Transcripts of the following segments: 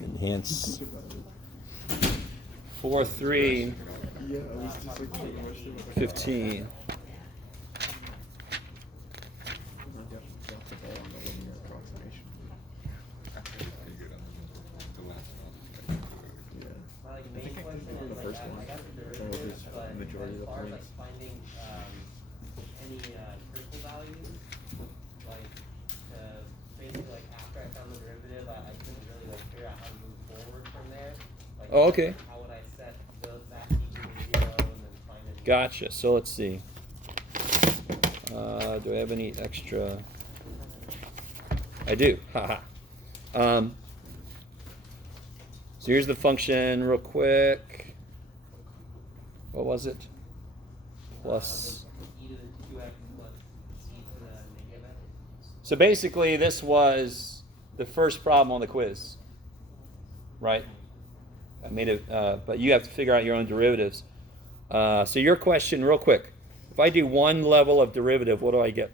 Enhance 4, 3, 15. Oh, okay. How would I set that equal to 0 and then find it? Gotcha. So let's see. Do I have any extra? I do. Haha. So here's the function real quick. What was it? Plus. E to the 2x plus e to the negative x. So basically, this was the first problem on the quiz, right? I made it, but you have to figure out your own derivatives. So your question, real quick. If I do one level of derivative, what do I get?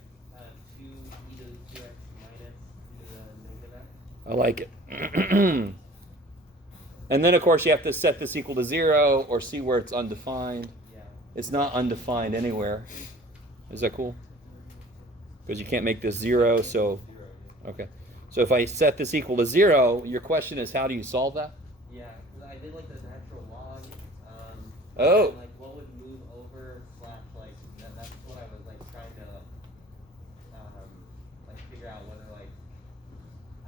2 e to the 2x minus e to the negative x. I like it. And then, of course, you have to set this equal to 0 or see where it's undefined. Yeah. It's not undefined anywhere. Is that cool? Because you can't make this 0, so... Okay. So if I set this equal to 0, your question is, how do you solve that? Yeah, because I did like the natural log. Oh. And, like what would move over slash like that's what I was like trying to like figure out whether like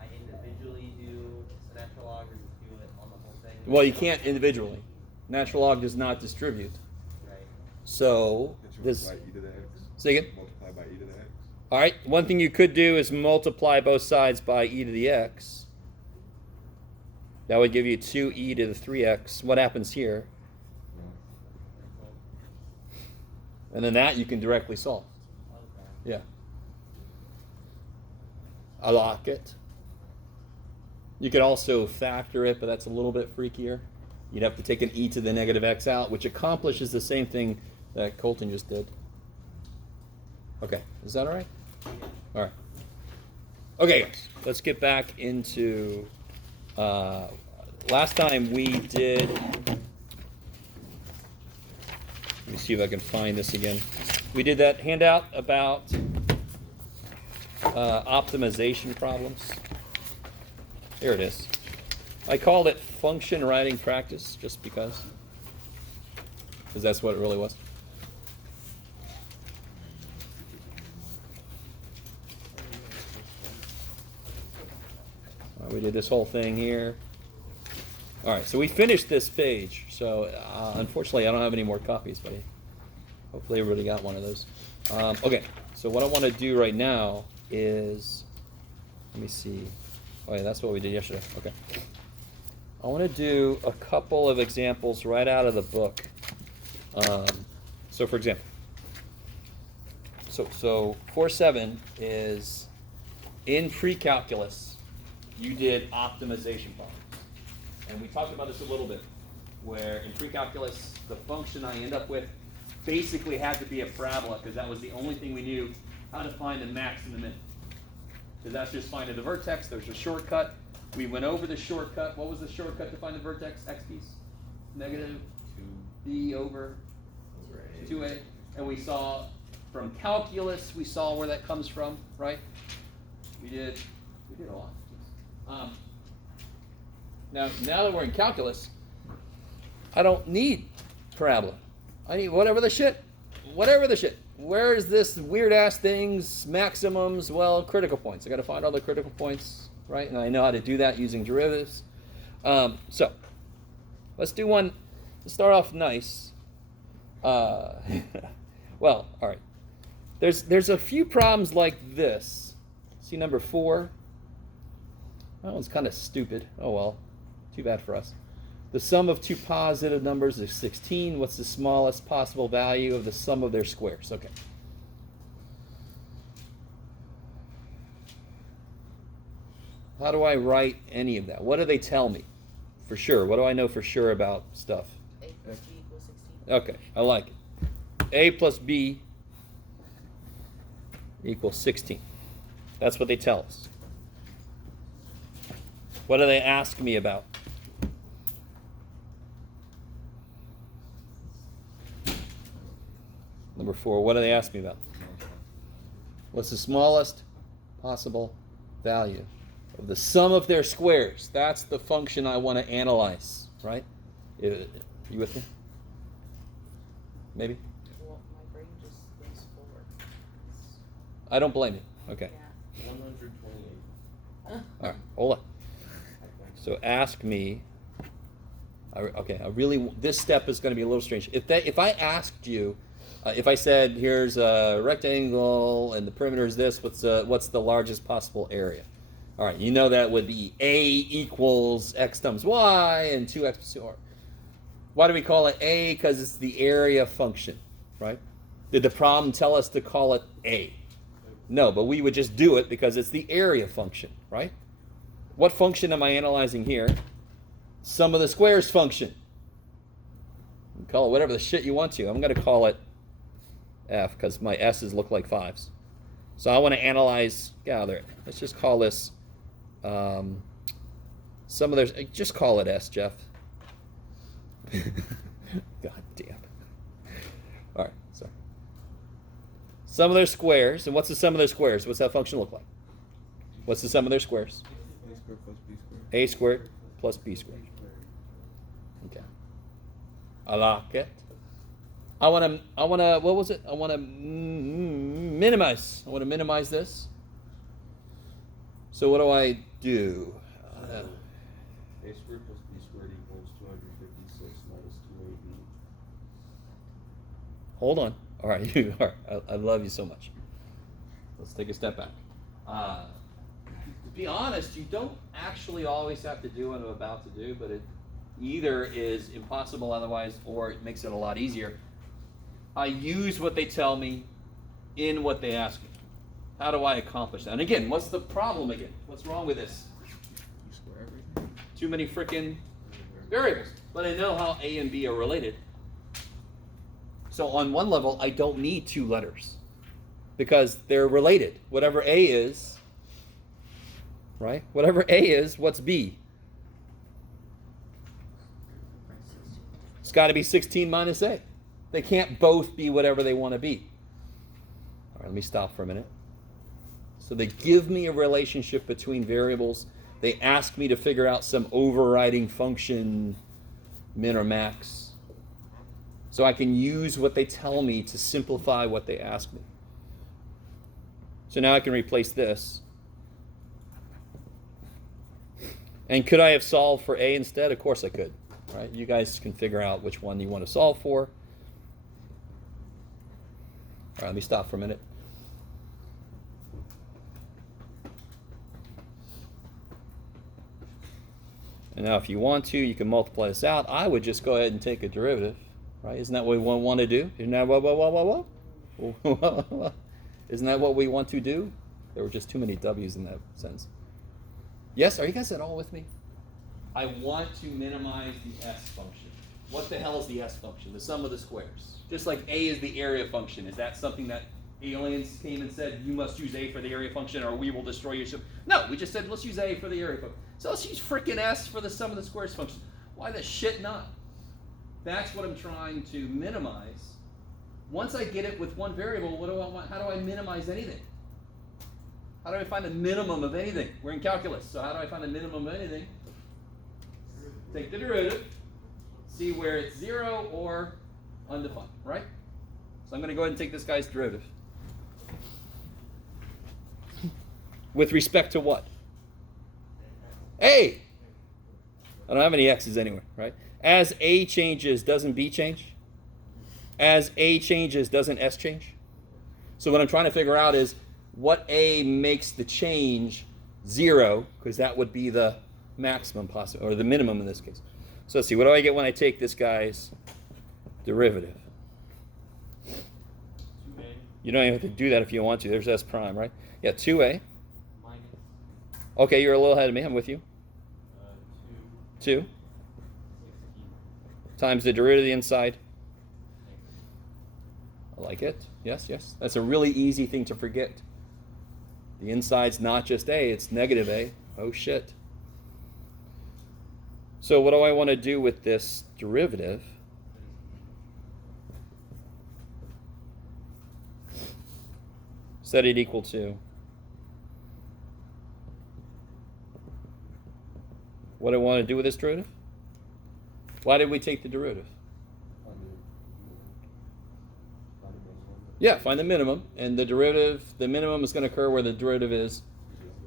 I individually do the natural log or just do it on the whole thing. Well, you can't individually. Natural log does not distribute. Right. So this. Multiply e to the x. Say again. Multiply by e to the x. All right. One thing you could do is multiply both sides by e to the x. That would give you 2e to the 3x. What happens here? And then that you can directly solve. Okay. Yeah. I like it. You could also factor it, but that's a little bit freakier. You'd have to take an e to the negative x out, which accomplishes the same thing that Colton just did. Okay, is that all right? All right. Okay, guys, let's get back into... last time we did... Let me see if I can find this again. We did that handout about optimization problems. Here it is. I called it function writing practice just because that's what it really was. We did this whole thing here. All right, so we finished this page. So unfortunately, I don't have any more copies, but hopefully everybody got one of those. Okay, so what I want to do right now is, let me see. Oh yeah, that's what we did yesterday. Okay. I want to do a couple of examples right out of the book. So for example, so 4.7 is in pre-calculus, you did optimization problems. And we talked about this a little bit, where in pre-calculus, the function I end up with basically had to be a parabola, because that was the only thing we knew how to find the max and the min. Because that's just finding the vertex. There's a shortcut. We went over the shortcut. What was the shortcut to find the vertex? X piece? Negative 2b over 2a. And we saw from calculus, we saw where that comes from, right? We did a lot. Now that we're in calculus, I don't need parabola. I need whatever the shit. Where is this weird ass things, maximums? Well, critical points. I got to find all the critical points, right? And I know how to do that using derivatives. So let's do one. Let's start off nice. Well, all right. There's a few problems like this. See number 4. That one's kind of stupid. Oh well, too bad for us. The sum of two positive numbers is 16. What's the smallest possible value of the sum of their squares? Okay. How do I write any of that? What do they tell me for sure? What do I know for sure about stuff? A plus B equals 16. Okay, I like it. A plus B equals 16. That's what they tell us. What do they ask me about? Number 4, what do they ask me about? What's the smallest possible value of the sum of their squares? That's the function I want to analyze, right? You with me? Maybe? Well, my brain just goes forward. I don't blame you. Okay. Yeah. 128. All right. Hold on. So ask me. This step is going to be a little strange. If I asked you, if I said, here's a rectangle and the perimeter is this, what's the largest possible area? All right, you know that would be A equals X times Y and 2X. Why do we call it A? Because it's the area function, right? Did the problem tell us to call it A? No, but we would just do it because it's the area function, right? What function am I analyzing here? Sum of the squares function. You can call it whatever the shit you want to. I'm going to call it F because my S's look like 5s. So I want to analyze, let's just call this sum of their, just call it S, Jeff. God damn. All right, sorry. Sum of their squares, and what's the sum of their squares? What's that function look like? What's the sum of their squares? A squared plus B squared. Okay. I like it. I want to, what was it? I want to minimize. I want to minimize this. So what do I do? A squared plus B squared equals 256 minus 2AB. Hold on. All right, you are. I love you so much. Let's take a step back. To be honest, you don't actually always have to do what I'm about to do, but it either is impossible otherwise or it makes it a lot easier. I use what they tell me in what they ask me. How do I accomplish that? And again, what's the problem again? What's wrong with this? You square everything. Too many freaking variables. But I know how A and B are related. So on one level, I don't need 2 letters because they're related. Whatever A is, right? Whatever A is, what's B? It's got to be 16 minus A. They can't both be whatever they want to be. All right, let me stop for a minute. So they give me a relationship between variables. They ask me to figure out some overriding function, min or max. So I can use what they tell me to simplify what they ask me. So now I can replace this. And could I have solved for A instead? Of course I could. Right? You guys can figure out which one you want to solve for. All right, let me stop for a minute. And now if you want to, you can multiply this out. I would just go ahead and take a derivative. Right? Isn't that what we want to do? Isn't that what? Isn't that what we want to do? There were just too many W's in that sentence. Yes, are you guys at all with me? I want to minimize the S function. What the hell is the S function? The sum of the squares. Just like A is the area function. Is that something that aliens came and said, you must use A for the area function or we will destroy you? No, we just said, let's use A for the area function. So let's use frickin' S for the sum of the squares function. Why the shit not? That's what I'm trying to minimize. Once I get it with one variable, what do I want? How do I minimize anything? How do I find the minimum of anything? We're in calculus, so how do I find the minimum of anything? Take the derivative, see where it's 0 or undefined, right? So I'm going to go ahead and take this guy's derivative. With respect to what? A. I don't have any x's anywhere, right? As A changes, doesn't B change? As A changes, doesn't S change? So what I'm trying to figure out is what A makes the change 0, because that would be the maximum possible, or the minimum in this case. So let's see, what do I get when I take this guy's derivative? 2A You don't even have to do that if you want to. There's S prime, right? Yeah, 2A. minus Okay, you're a little ahead of me. I'm with you. 2 16 times the derivative of the inside. I like it. Yes, yes. That's a really easy thing to forget. The inside's not just A, it's negative A. Oh, shit. So what do I want to do with this derivative? Set it equal to. What do I want to do with this derivative? Why did we take the derivative? Yeah, find the minimum, and the derivative, the minimum is going to occur where the derivative is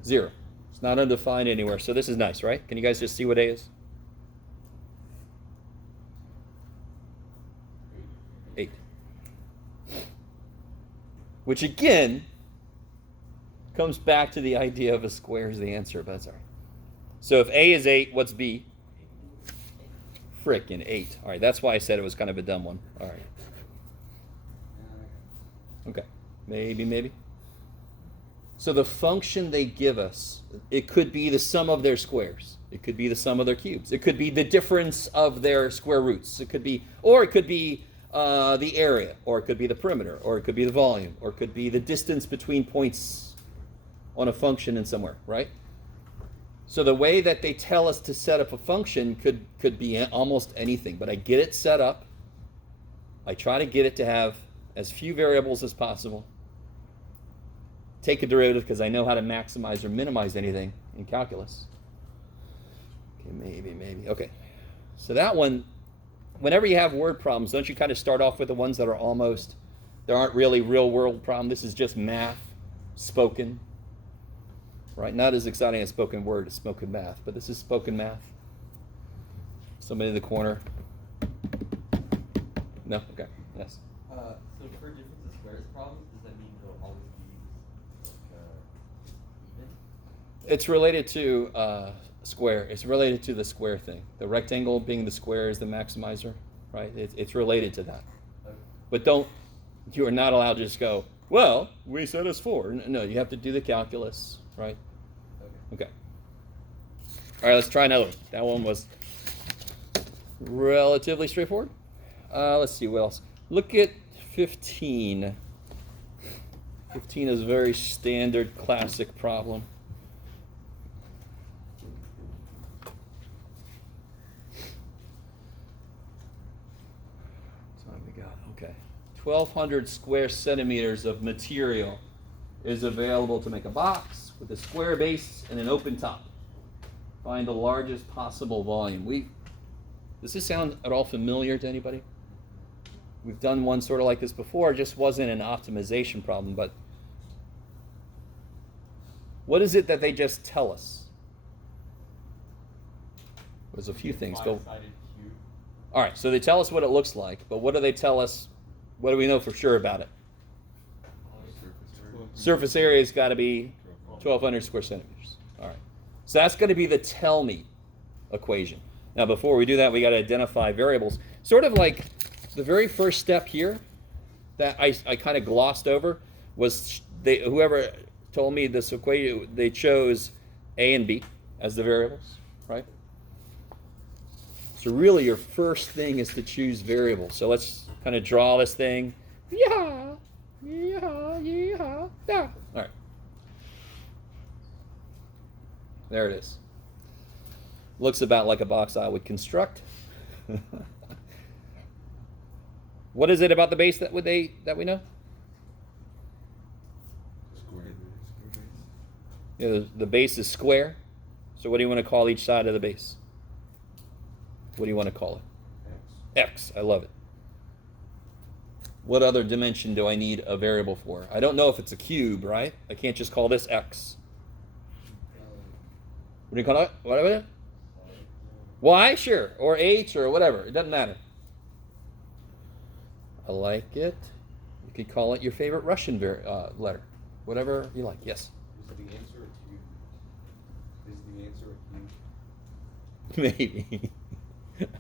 0. It's not undefined anywhere, so this is nice, right? Can you guys just see what a is? 8. Which again comes back to the idea of a square is the answer, but that's all right. So if a is 8, what's b? Frickin' 8. All right, that's why I said it was kind of a dumb one. All right. Okay, maybe. So the function they give us, it could be the sum of their squares. It could be the sum of their cubes. It could be the difference of their square roots. It could be the area, or it could be the perimeter, or it could be the volume, or it could be the distance between points on a function in somewhere, right? So the way that they tell us to set up a function could be almost anything, but I get it set up. I try to get it to have as few variables as possible. Take a derivative because I know how to maximize or minimize anything in calculus. Okay, maybe. Okay. So that one, whenever you have word problems, don't you kind of start off with the ones that are almost, there aren't really real world problems. This is just math, spoken. Right? Not as exciting as spoken word as spoken math, but this is spoken math. Somebody in the corner. No? Okay. Yes. So for difference of squares problems, does that mean they'll always be even? It's related to square. It's related to the square thing. The rectangle being the square is the maximizer, right? It's related to that. Okay. But you are not allowed to just go, well, we said it's 4. No, you have to do the calculus, right? Okay. All right, let's try another one. That one was relatively straightforward. Let's see what else. Look at 15. 15 is a very standard classic problem. What time we got? Okay. 1,200 square centimeters of material is available to make a box with a square base and an open top. Find the largest possible volume. Does this sound at all familiar to anybody? We've done one sort of like this before. It just wasn't an optimization problem, but what is it that they just tell us? There's a few things. Go. Five-sided cube. All right, so they tell us what it looks like, but what do they tell us? What do we know for sure about it? Surface area's got to be 1,200 square centimeters. All right. So that's going to be the tell me equation. Now, before we do that, we got to identify variables. Sort of like the very first step here that I kind of glossed over was whoever told me this equation, they chose A and B as the variables, right? So really your first thing is to choose variables. So let's kind of draw this thing. Yeah. All right. There it is. Looks about like a box I would construct. What is it about the base that we know? Square. Yeah, the base is square. So what do you want to call each side of the base? What do you want to call it? X. I love it. What other dimension do I need a variable for? I don't know if it's a cube, right? I can't just call this X. What do you call it? What? Y, sure. Or H, or whatever. It doesn't matter. I like it. You could call it your favorite Russian letter. Whatever you like. Yes? Is the answer a cube? Maybe.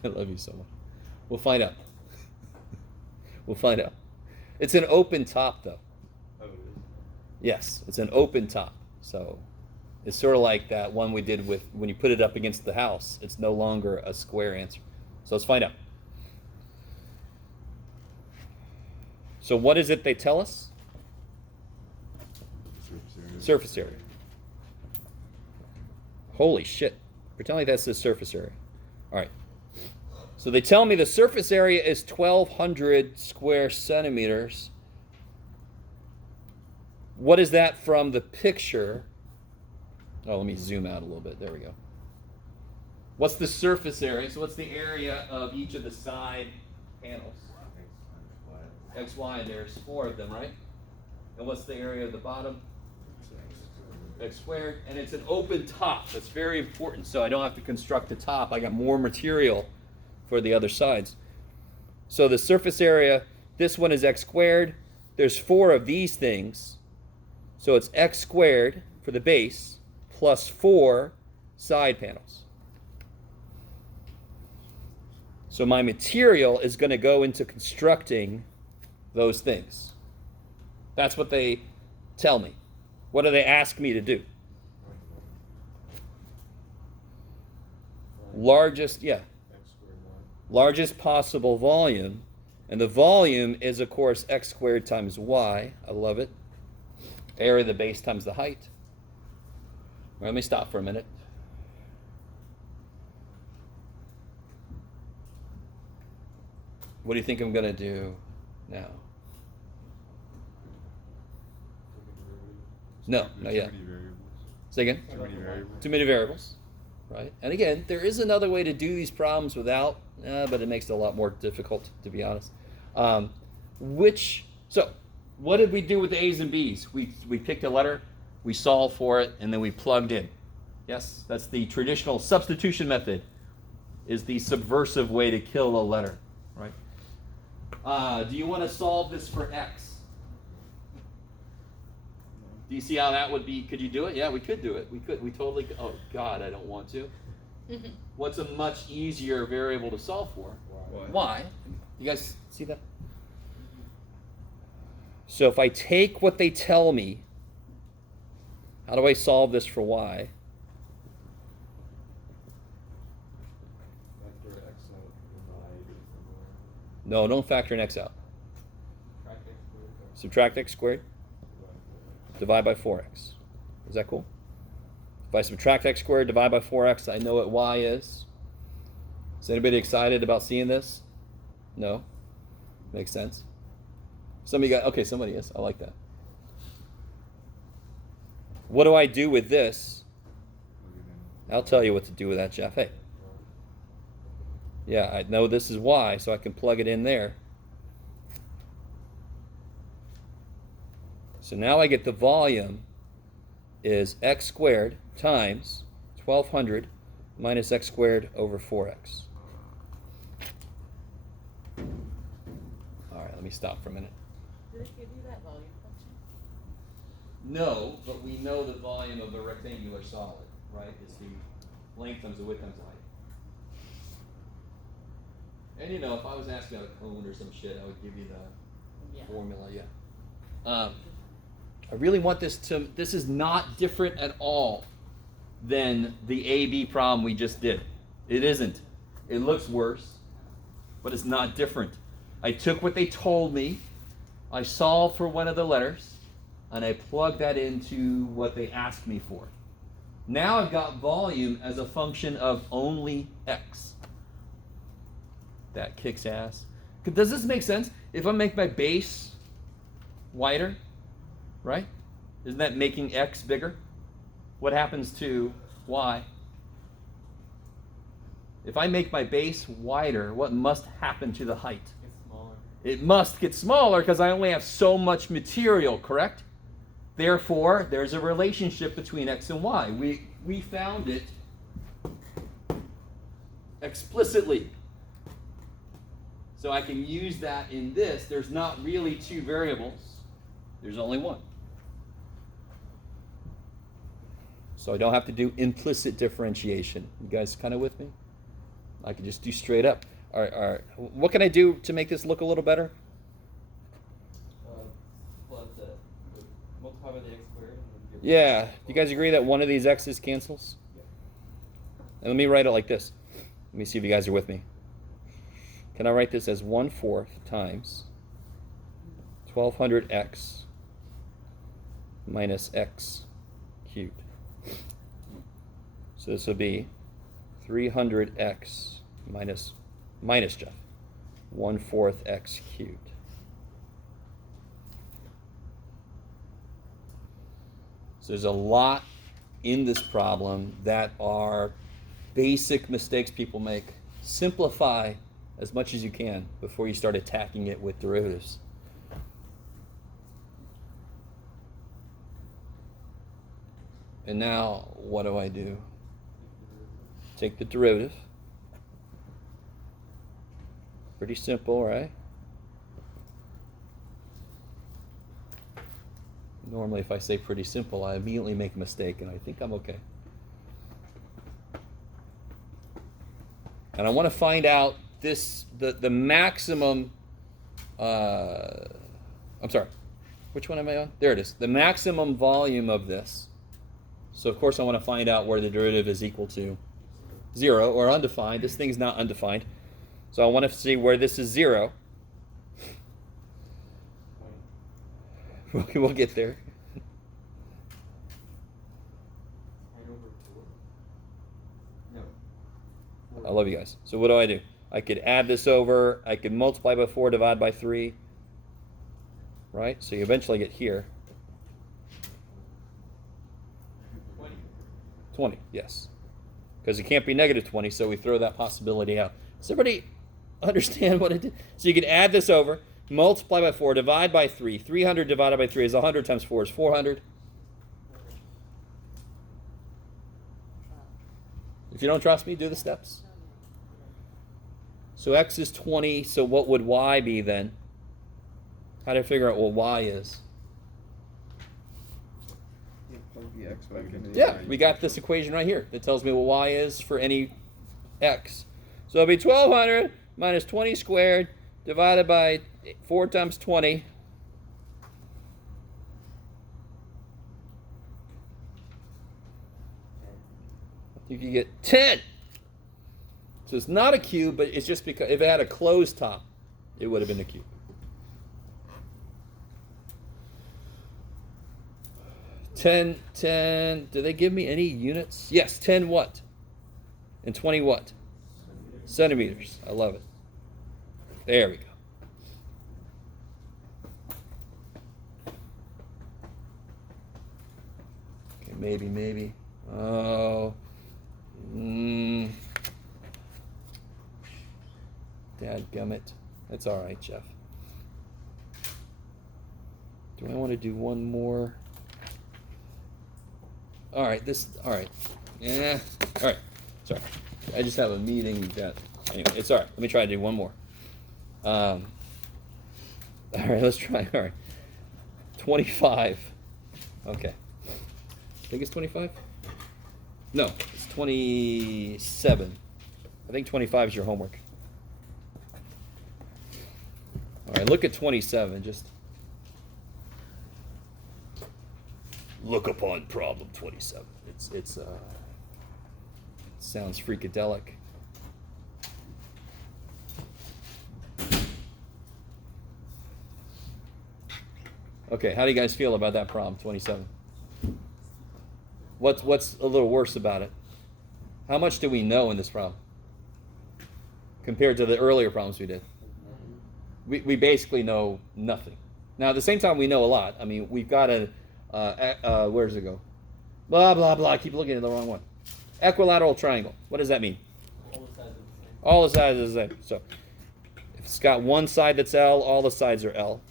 I love you so much. We'll find out. We'll find out. It's an open top, though. Oh, it is. Yes, it's an open top. So it's sort of like that one we did with when you put it up against the house. It's no longer a square answer. So let's find out. So what is it they tell us? Surface area. Holy shit. Pretend like that's the surface area. All right. So they tell me the surface area is 1,200 square centimeters. What is that from the picture? Oh, let me zoom out a little bit. There we go. What's the surface area? So what's the area of each of the side panels? X, Y, there's 4 of them, right? And what's the area of the bottom? X squared. And it's an open top. That's very important. So I don't have to construct the top. I got more material for the other sides. So the surface area, this one is X squared. There's 4 of these things. So it's X squared for the base plus 4 side panels. So my material is going to go into constructing those things. That's what they tell me. What do they ask me to do? Largest possible volume. And the volume is, of course, X squared times Y. I love it. Area of the base times the height. Let me stop for a minute. What do you think I'm going to do now? No, not yet. Say again? Too many variables. Right? And again, there is another way to do these problems without, but it makes it a lot more difficult, to be honest. So, what did we do with the A's and B's? We picked a letter, we solved for it, and then we plugged in. Yes, that's the traditional substitution method, is the subversive way to kill a letter, right? Do you want to solve this for X? Do you see how that would be? Could you do it? Yeah, we could do it. We could. We totally could. Oh, God, I don't want to. What's a much easier variable to solve for? Y. You guys see that? So if I take what they tell me, how do I solve this for Y? No, don't factor an X out. Subtract X squared. Divide by 4X. Is that cool? If I subtract X squared, divide by 4X, I know what Y is. Is anybody excited about seeing this? No? Makes sense. Somebody is. I like that. What do I do with this? I'll tell you what to do with that, Jeff. Hey. Yeah, I know this is Y, so I can plug it in there. So now I get the volume is X squared times 1,200 minus X squared over 4X. All right, let me stop for a minute. Did it give you that volume function? No, but we know the volume of a rectangular solid, right? It's the length times the width times the height. And if I was asking about a cone or some shit, I would give you the formula, I really want this is not different at all than the AB problem we just did. It isn't. It looks worse, but it's not different. I took what they told me, I solved for one of the letters, and I plugged that into what they asked me for. Now I've got volume as a function of only X. That kicks ass. Does this make sense? If I make my base wider, right? Isn't that making X bigger? What happens to Y? If I make my base wider, what must happen to the height? It's smaller. It must get smaller because I only have so much material, correct? Therefore, there's a relationship between X and Y. We found it explicitly. So I can use that in this. There's not really 2 variables. There's only one. So I don't have to do implicit differentiation. You guys kind of with me? I can just do straight up. All right. What can I do to make this look a little better? Multiply by the X squared. Yeah. Do you guys agree that one of these X's cancels? Yeah. And let me write it like this. Let me see if you guys are with me. Can I write this as 1/4 times 1,200x minus x cubed? So this will be 300x minus Jeff. 1/4 x cubed. So there's a lot in this problem that are basic mistakes people make. Simplify as much as you can before you start attacking it with derivatives. And now, what do? Take the derivative. Pretty simple, right? Normally, if I say pretty simple, I immediately make a mistake, and I think I'm okay. And I want to find out the maximum, I'm sorry, which one am I on? There it is. The maximum volume of this. So, of course, I want to find out where the derivative is equal to 0 or undefined. This thing's not undefined. So I want to see where this is 0. We'll get there. I love you guys. So what do? I could add this over. I could multiply by 4, divide by 3. Right? So you eventually get here. 20, yes. Because it can't be negative 20, so we throw that possibility out. Does everybody understand what it did? So you could add this over, multiply by 4, divide by 3. 300 divided by 3 is 100 times 4 is 400. If you don't trust me, do the steps. So x is 20, so what would y be then? How do I figure out what y is? Yeah, we got this equation right here that tells me what y is for any x. So it'll be 1200 minus 20 squared divided by 4 times 20. You can get 10. So it's not a cube, but it's just because if it had a closed top, it would have been a cube. 10, do they give me any units? Yes, 10 what? And 20 what? Centimeters. I love it. There we go. Okay, maybe. Oh. Dadgummit. That's all right, Jeff. Do I want to do one more? All right, Yeah, all right. Sorry. I just have a meeting that, anyway, it's all right. Let me try to do one more. All right, let's try. All right. 25. Okay. I think it's 25? No, it's 27. I think 25 is your homework. All right, look at 27. Just look upon problem 27. It sounds freakadelic. Okay, how do you guys feel about that problem 27? What's a little worse about it? How much do we know in this problem compared to the earlier problems we did? We basically know nothing. Now, at the same time, we know a lot. I mean, we've got where does it go? Blah, blah, blah. I keep looking at the wrong one. Equilateral triangle. What does that mean? All the sides are the same. So, if it's got one side that's L, all the sides are L.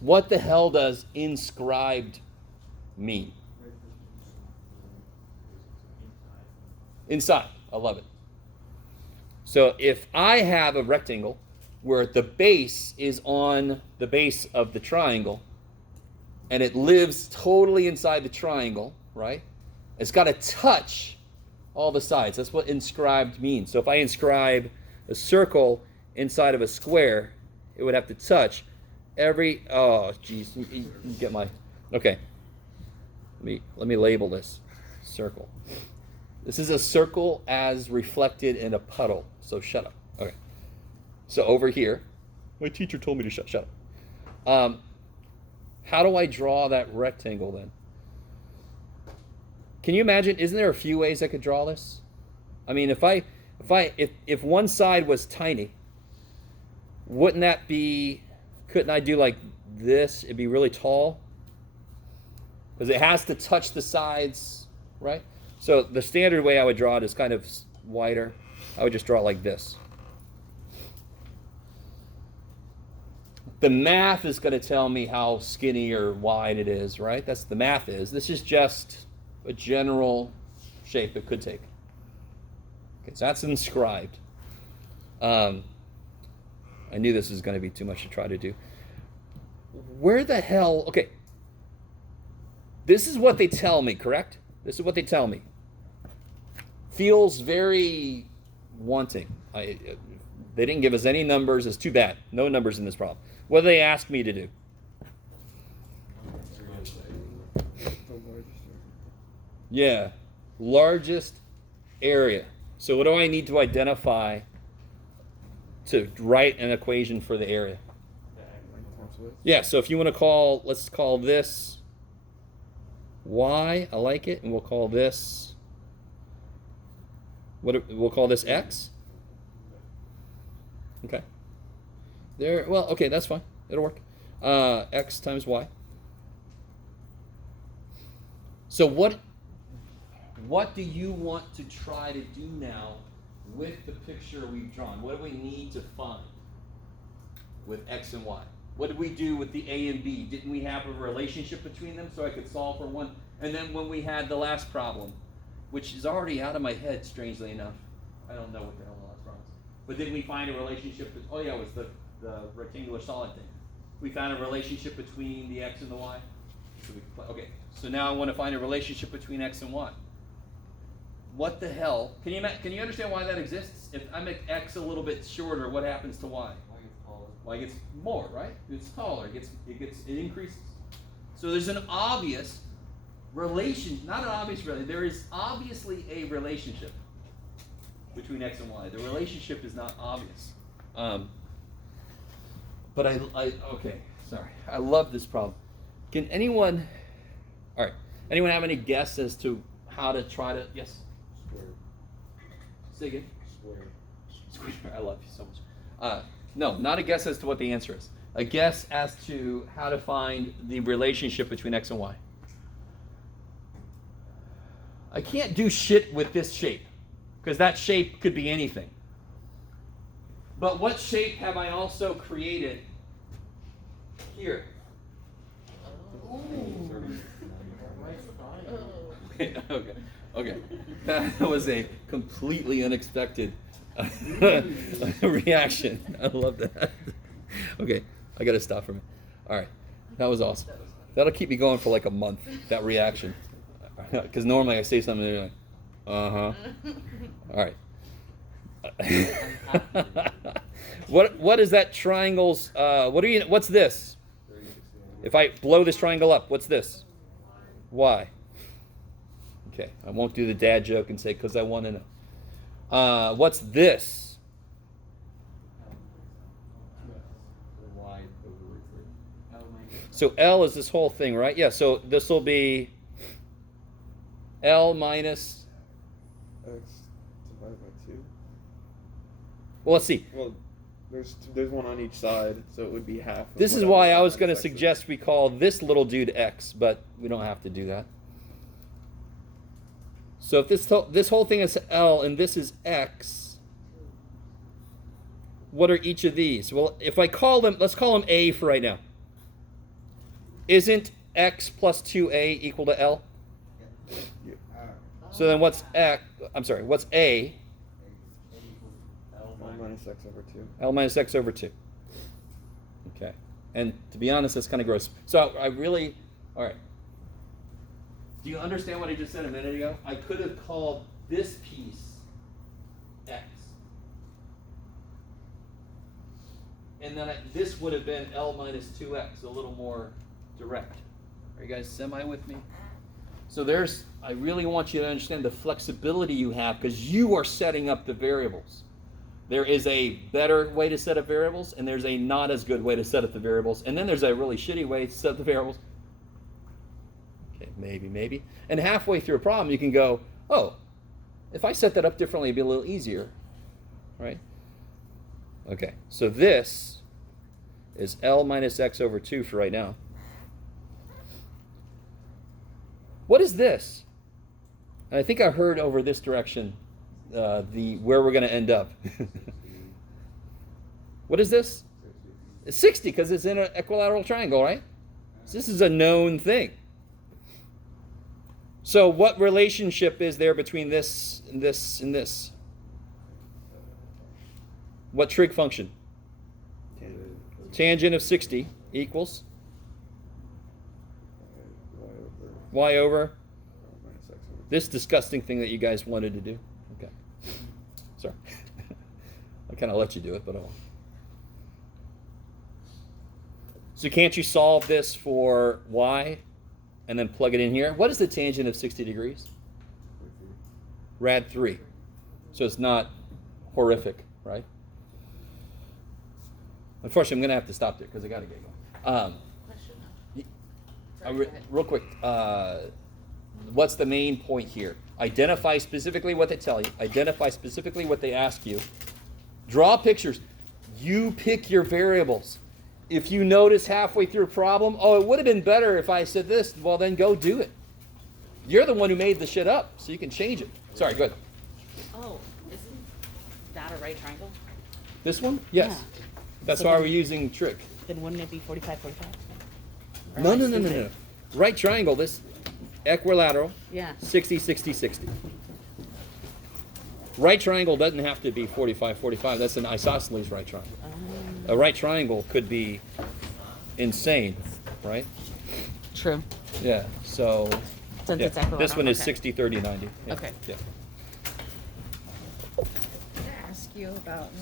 What the hell does inscribed mean? Inside. I love it. So, if I have a rectangle where the base is on the base of the triangle, and it lives totally inside the triangle, right? It's got to touch all the sides. That's what inscribed means. So if I inscribe a circle inside of a square, it would have to touch every, oh, geez, you get my, okay. Let me label this circle. This is a circle as reflected in a puddle. So shut up. Okay. So over here, my teacher told me to shut up. How do I draw that rectangle then? Can you imagine, isn't there a few ways I could draw this? I mean, if I If one side was tiny, wouldn't that be, couldn't I do like this? It'd be really tall. Because it has to touch the sides, right? So the standard way I would draw it is kind of wider. I would just draw it like this. The math is going to tell me how skinny or wide it is, right? That's the math is. This is just a general shape it could take. Okay, so that's inscribed. I knew this was going to be too much to try to do. Where the hell? Okay. This is what they tell me, correct? This is what they tell me. Feels very wanting. They didn't give us any numbers. It's too bad. No numbers in this problem. What do they ask me to do? Yeah, largest area. So what do I need to identify to write an equation for the area? Yeah, so if you want to call, let's call this y. I like it, and we'll call this, we'll call this x. Okay. There. Well, okay, that's fine. It'll work. X times y. So what do you want to try to do now with the picture we've drawn? What do we need to find with x and y? What did we do with the a and b? Didn't we have a relationship between them so I could solve for one? And then when we had the last problem, which is already out of my head, strangely enough. I don't know what the hell the last problem is. But didn't we find a relationship? Oh yeah, it was the rectangular solid thing. We found a relationship between the x and the y. Okay, so now I want to find a relationship between x and y. What the hell? Can you understand why that exists? If I make x a little bit shorter, what happens to y? Y gets more, right? It's taller. It increases. So there's an obvious relation, not an obvious relation. There is obviously a relationship between x and y. The relationship is not obvious. But okay, sorry. I love this problem. Can anyone, all right, anyone have any guess as to how to try to, yes? Square. Say again? Square. I love you so much. No, not a guess as to what the answer is. A guess as to how to find the relationship between x and y. I can't do shit with this shape, because that shape could be anything. But what shape have I also created here? Okay. That was a completely unexpected reaction. I love that. Okay, I gotta stop for a minute. All right, that was awesome. That'll keep me going for like a month, that reaction. Because normally I say something and they're like, All right. What is that triangle's, what's this? If I blow this triangle up, what's this? Y. Okay, I won't do the dad joke and say because I want to know. What's this? So L is this whole thing, right? Yeah, so this will be L minus X divided by 2. Well, let's see. Well, there's one on each side, so it would be half. Of This is whatever why I y was going to minus x is. suggest we call this little dude X, but we don't have to do that. So if this whole thing is L and this is X, what are each of these? Well, if I call them, let's call them A for right now. Isn't X plus 2A equal to L? So then what's X? I'm sorry, what's A? L minus x over 2. L minus X over 2. Okay. And to be honest, that's kind of gross. So I really, all right. Do you understand what I just said a minute ago? I could have called this piece X. And then this would have been L minus 2X, a little more direct. Are you guys semi with me? So I really want you to understand the flexibility you have because you are setting up the variables. There is a better way to set up variables, and there's a not as good way to set up the variables, and then there's a really shitty way to set up the variables. Okay, maybe. And halfway through a problem, you can go, oh, if I set that up differently, it'd be a little easier. right? Okay, so this is L minus X over 2 for right now. What is this? And I think I heard over this direction where we're going to end up. What is this? It's 60 because it's in an equilateral triangle, right? So this is a known thing. So what relationship is there between this and this and this? What trig function? Tangent of 60 equals y over this disgusting thing that you guys wanted to do. Okay. Sorry. I kind of let you do it, but I won't. So can't you solve this for y and then plug it in here? What is the tangent of 60 degrees? Rad 3. So it's not horrific, right? Unfortunately, I'm going to have to stop there because I got to get going. Question. Real quick, what's the main point here? Identify specifically what they tell you. Identify specifically what they ask you. Draw pictures. You pick your variables. If you notice halfway through a problem, oh, it would have been better if I said this, well, then go do it. You're the one who made the shit up, so you can change it. Sorry, go ahead. Oh, isn't that a right triangle? This one? Yes. Yeah. That's So why then- we're using trig. Then wouldn't it be 45, 45? Or No, am I no. stupid? Right triangle, this equilateral, Yeah. 60, 60, 60. Right triangle doesn't have to be 45, 45. That's an isosceles right triangle. A right triangle could be insane, right? True. Yeah, so Since yeah. it's equilateral. This one is okay. 60, 30, 90. Yeah. Okay. Yeah. ask you about